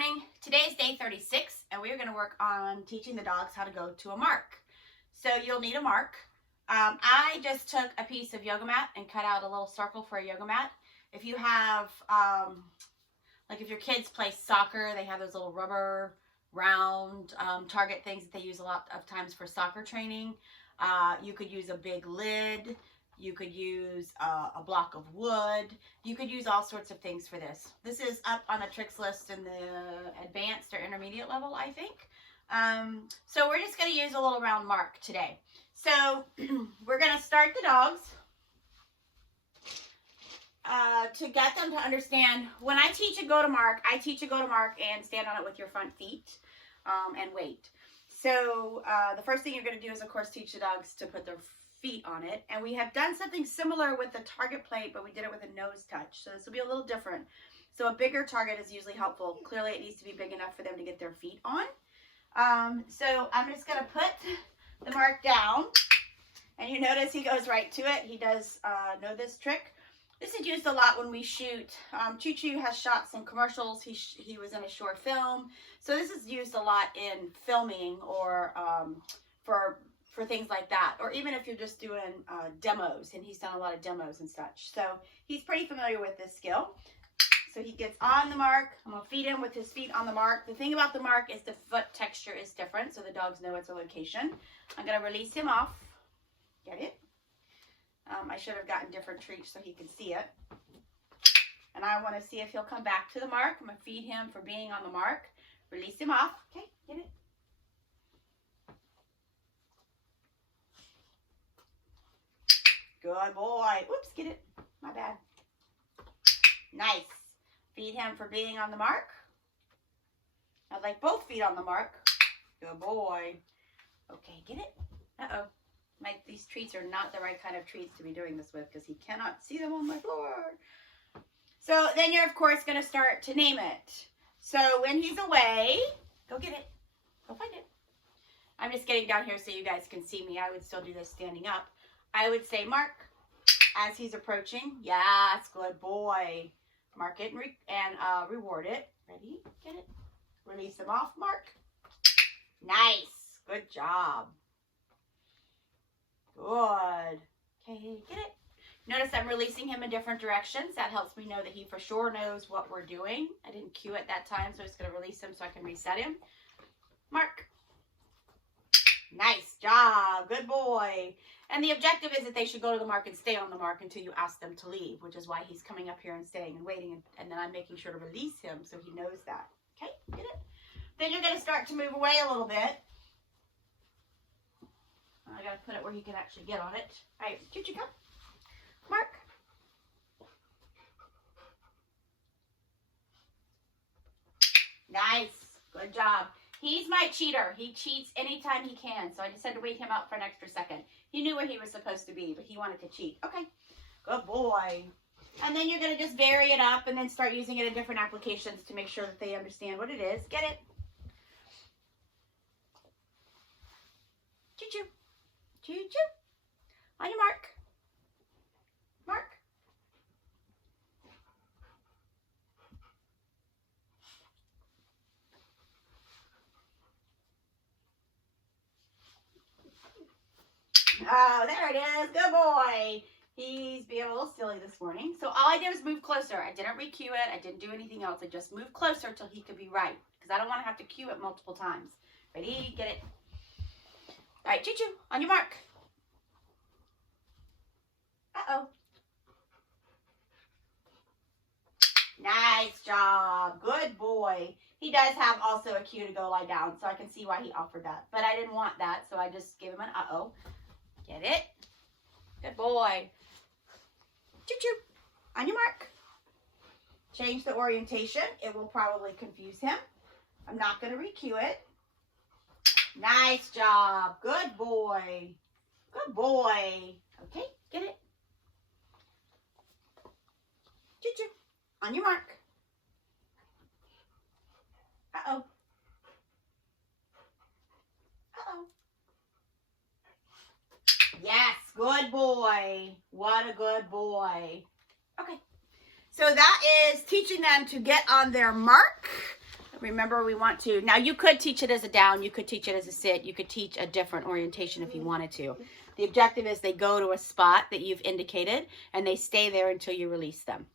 morning. Today is day 36, and we are going to work on teaching the dogs how to go to a mark. So you'll need a mark. I just took a piece of yoga mat and cut out a little circle for a yoga mat. If you have, like if your kids play soccer, they have those little rubber round target things that they use a lot of times for soccer training. You could use a big lid. You could use a block of wood. You could use all sorts of things for this. This is up on the tricks list in the advanced or intermediate level, I think. So we're just going to use a little round mark today. So we're going to start the dogs to get them to understand. When I teach a go to mark, I teach a go to mark and stand on it with your front feet and wait. So the first thing you're going to do is, of course, teach the dogs to put their feet on it. And we have done something similar with the target plate, but we did it with a nose touch. So this will be a little different. So a bigger target is usually helpful. Clearly it needs to be big enough for them to get their feet on. So I'm just going to put the mark down, and you notice he goes right to it. He does know this trick. This is used a lot when we shoot. Choo Choo has shot some commercials. He was in a short film. So this is used a lot in filming or for things like that, or even if you're just doing demos, and he's done a lot of demos and such. So he's pretty familiar with this skill. So he gets on the mark. I'm going to feed him with his feet on the mark. The thing about the mark is the foot texture is different, so the dogs know it's a location. I'm going to release him off. Get it? I should have gotten different treats so he could see it. And I want to see if he'll come back to the mark. I'm going to feed him for being on the mark. Release him off. Okay, get it? Good boy. Oops, get it. My bad. Nice. Feed him for being on the mark. I'd like both feet on the mark. Good boy. Okay, get it? Uh-oh. These treats are not the right kind of treats to be doing this with because he cannot see them on my floor. So then you're, of course, going to start to name it. So when he's away, go get it. Go find it. I'm just getting down here so you guys can see me. I would still do this standing up. I would say mark as he's approaching. Yes, good boy. Mark it and reward it. Ready? Get it. Release him off. Mark. Nice. Good job. Good. Okay, get it. Notice I'm releasing him in different directions. That helps me know that he for sure knows what we're doing. I didn't cue it that time, so I'm just going to release him so I can reset him. Mark. Nice job. Good boy. And the objective is that they should go to the mark and stay on the mark until you ask them to leave, which is why he's coming up here and staying and waiting. And then I'm making sure to release him so he knows that. Okay, get it? Then you're going to start to move away a little bit. I got to put it where he can actually get on it. All right, Choo Choo, come. Mark. Nice. Good job. He's my cheater. He cheats anytime he can, so I just had to wait him out for an extra second. He knew where he was supposed to be, but he wanted to cheat. Okay, good boy. And then you're going to just vary it up and then start using it in different applications to make sure that they understand what it is. Get it? Choo-choo. Choo-choo. On your mark. Mark. Oh, there it is. Good boy. He's being a little silly this morning. So all I did was move closer. I didn't re-cue it. I didn't do anything else. I just moved closer till he could be right. Because I don't want to have to cue it multiple times. Ready? Get it? All right, Choo-choo. On your mark. Uh-oh. Nice job. Good boy. He does have also a cue to go lie down, so I can see why he offered that. But I didn't want that, so I just gave him an uh-oh. Get it? Good boy. Choo-choo. On your mark. Change the orientation. It will probably confuse him. I'm not going to re-cue it. Nice job. Good boy. Good boy. Okay, get it? Choo-choo. On your mark. Uh-oh. Uh-oh. Yes, good boy. What a good boy. Okay, so that is teaching them to get on their mark. Remember, we want to, now you could teach it as a down, you could teach it as a sit, you could teach a different orientation if you wanted to. The objective is they go to a spot that you've indicated and they stay there until you release them.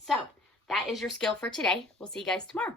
So that is your skill for today. We'll see you guys tomorrow.